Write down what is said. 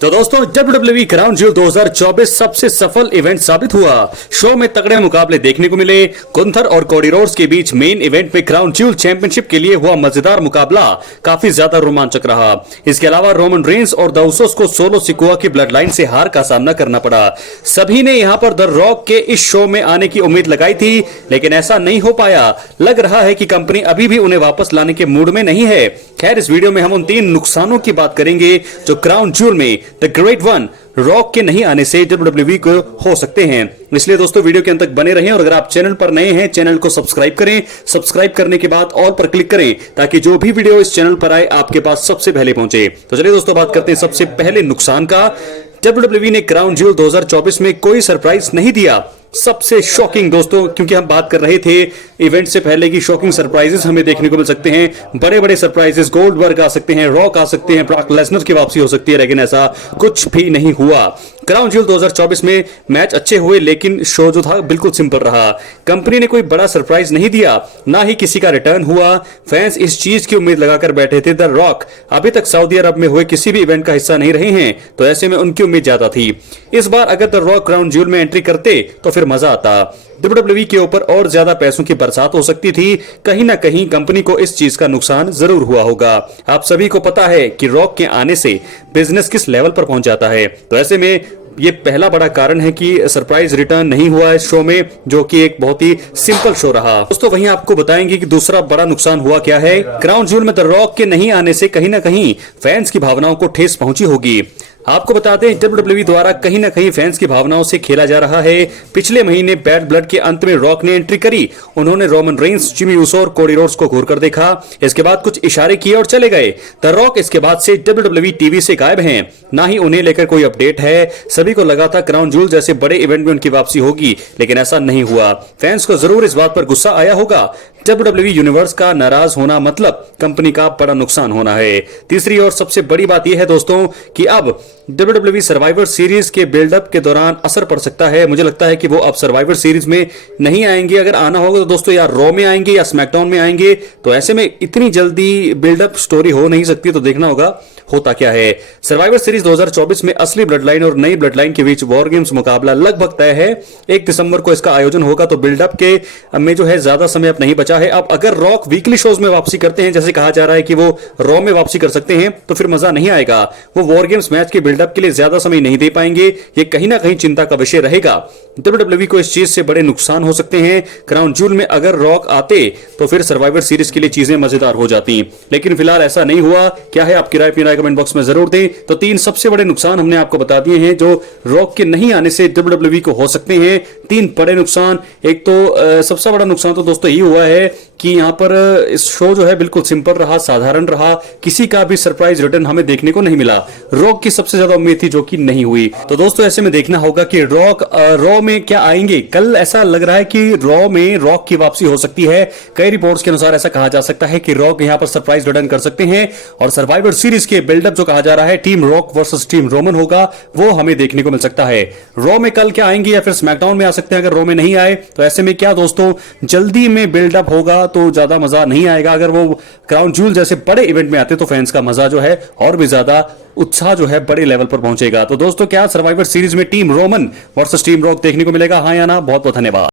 तो दोस्तों WWE crown jewel 2024 सबसे सफल इवेंट साबित हुआ। शो में तगड़े मुकाबले देखने को मिले। गुंथर और कोडी रोड्स के बीच मेन इवेंट में क्राउन ज्यूल चैंपियनशिप के लिए हुआ मजेदार मुकाबला काफी ज्यादा रोमांचक रहा। इसके अलावा रोमन रेंस और द उसोस को सोलो सिकुआ की ब्लड लाइन से हार का सामना करना पड़ा। सभी ने यहां पर द रॉक के इस शो में आने की उम्मीद लगाई थी, लेकिन ऐसा नहीं हो पाया। लग रहा है कि कंपनी अभी भी उन्हें वापस लाने के मूड में नहीं है। खैर, इस वीडियो में हम उन 3 नुकसानों की बात करेंगे जो क्राउन ज्यूल में द ग्रेट वन रॉक के नहीं आने से WWE को हो सकते हैं। इसलिए दोस्तों वीडियो के अंत तक बने रहें और अगर आप चैनल पर नए हैं चैनल को सब्सक्राइब करें। सब्सक्राइब करने के बाद ऑल पर क्लिक करें ताकि जो भी वीडियो इस चैनल पर आए आपके पास सबसे पहले पहुंचे। तो चलिए दोस्तों बात करते हैं सबसे पहले नुकसान का। WWE ने क्राउन ज्यूल 2024 में कोई सरप्राइज नहीं दिया। सबसे शॉकिंग दोस्तों, क्योंकि हम बात कर रहे थे इवेंट से पहले की शॉकिंग सरप्राइजेस हमें देखने को मिल सकते हैं। बड़े बड़े सरप्राइजेस, गोल्डबर्ग आ सकते हैं, रॉक आ सकते हैं, ब्रॉक लेसनर की वापसी हो सकती है, लेकिन ऐसा कुछ भी नहीं हुआ। क्राउन ज्यूल 2024 में मैच अच्छे हुए, लेकिन शो जो था बिल्कुल सिंपल रहा। कंपनी ने कोई बड़ा सरप्राइज नहीं दिया, ना ही किसी का रिटर्न हुआ। फैंस इस चीज की उम्मीद लगाकर बैठे थे। द रॉक अभी तक सऊदी अरब में हुए किसी भी इवेंट का हिस्सा नहीं रहे हैं, तो ऐसे में उनकी उम्मीद ज्यादा थी। इस बार अगर द रॉक क्राउन ज्यूल में एंट्री करते तो फिर मजा आता। WWE के ऊपर और ज्यादा पैसों की बरसात हो सकती थी। कहीं ना कहीं कंपनी को इस चीज का नुकसान जरूर हुआ होगा। आप सभी को पता है कि रॉक के आने से बिजनेस किस लेवल पर पहुंच जाता है, तो ऐसे में ये पहला बड़ा कारण है कि सरप्राइज रिटर्न नहीं हुआ इस शो में, जो कि एक बहुत ही सिंपल शो रहा। दोस्तों वहीं आपको बताएंगे कि दूसरा बड़ा नुकसान हुआ क्या है। क्राउन ज्यूल में द रॉक के नहीं आने से कहीं ना कहीं फैंस की भावनाओं को ठेस पहुंची होगी। आपको बताते हैं WWE द्वारा कहीं ना कहीं फैंस की भावनाओं से खेला जा रहा है। पिछले महीने बैड ब्लड के अंत में रॉक ने एंट्री करी। उन्होंने रोमन रेंस, जिमी ऊसो और कोडी रोड्स को घूर कर देखा। इसके बाद कुछ इशारे किए और चले गए। द रॉक इसके बाद से WWE टीवी से गायब हैं, ना ही उन्हें लेकर कोई अपडेट है। सभी को लगा था क्राउन ज्यूल जैसे बड़े इवेंट में उनकी वापसी होगी, लेकिन ऐसा नहीं हुआ। फैंस को जरूर इस बात पर गुस्सा आया होगा। WWE यूनिवर्स का नाराज होना मतलब कंपनी का बड़ा नुकसान होना है। तीसरी और सबसे बड़ी बात यह है दोस्तों कि अब WWE सर्वाइवर सीरीज के बिल्डअप के दौरान असर पड़ सकता है। मुझे लगता है कि वो अब सर्वाइवर सीरीज में नहीं आएंगे। अगर आना होगा तो दोस्तों या रॉ में आएंगे या स्मैकडाउन में आएंगे, तो ऐसे में इतनी जल्दी बिल्डअप स्टोरी हो नहीं सकती। तो देखना होगा होता क्या है। सर्वाइवर सीरीज 2024 में असली ब्लड लाइन और नई ब्लड लाइन के बीच वॉर गेम्स मुकाबला लगभग तय है। 1 दिसंबर को इसका आयोजन होगा, तो बिल्डअप के में जो है ज्यादा समय अब नहीं बचा है। अब अगर रॉक वीकली शोज में वापसी करते हैं, जैसे कहा जा रहा है कि वो रॉ में वापसी कर सकते हैं, तो फिर मजा नहीं आएगा। वो वॉर गेम्स मैच के बिल्डअप के लिए ज्यादा समय नहीं दे पाएंगे। ये कहीं ना कहीं चिंता का विषय रहेगा। WWE को इस चीज से बड़े नुकसान हो सकते हैं। क्राउन ज्यूल में अगर रॉक आते तो फिर सर्वाइवर सीरीज के लिए चीजें मजेदार हो जाती, लेकिन फिलहाल ऐसा नहीं हुआ। क्या है आपकी राय? अपनी राय कमेंट बॉक्स में जरूर दें। तो 3 सबसे बड़े नुकसान हमने आपको बता दिए हैं जो रॉक के नहीं आने से WWE को हो सकते हैं। 3 बड़े नुकसान। एक तो सबसे बड़ा नुकसान तो दोस्तों ये हुआ है कि यहाँ पर इस शो जो है बिल्कुल सिंपल रहा, साधारण रहा। किसी का भी सरप्राइज रिटर्न हमें देखने को नहीं मिला। रॉक की सबसे ज्यादा उम्मीद थी, जो कि नहीं हुई। तो दोस्तों ऐसे में देखना होगा कि रॉक रॉ में क्या आएंगे। कल ऐसा लग रहा है कि रॉ में रॉक की वापसी हो सकती है। कई रिपोर्ट्स के अनुसार ऐसा कहा जा सकता है कि रॉक यहाँ पर सरप्राइज रिटर्न कर सकते हैं और सर्वाइवर सीरीज के बिल्डअप जो कहा जा रहा है team rock versus team Roman होगा, वो हमें देखने को मिल सकता है। रॉ में कल क्या आएंगे या फिर स्मैकडाउन में आ सकते हैं अगर रॉ में नहीं आए, तो ऐसे में क्या दोस्तों जल्दी में बिल्डअप होगा तो ज्यादा मजा नहीं आएगा। अगर वो क्राउन ज्यूल जैसे बड़े इवेंट में आते तो फैंस का मजा जो है और भी ज्यादा उत्साह जो है बड़े लेवल पर पहुंचेगा। तो दोस्तों क्या सर्वाइवर सीरीज में team Roman versus team rock देखने को मिलेगा? हाँ या ना? बहुत बहुत धन्यवाद।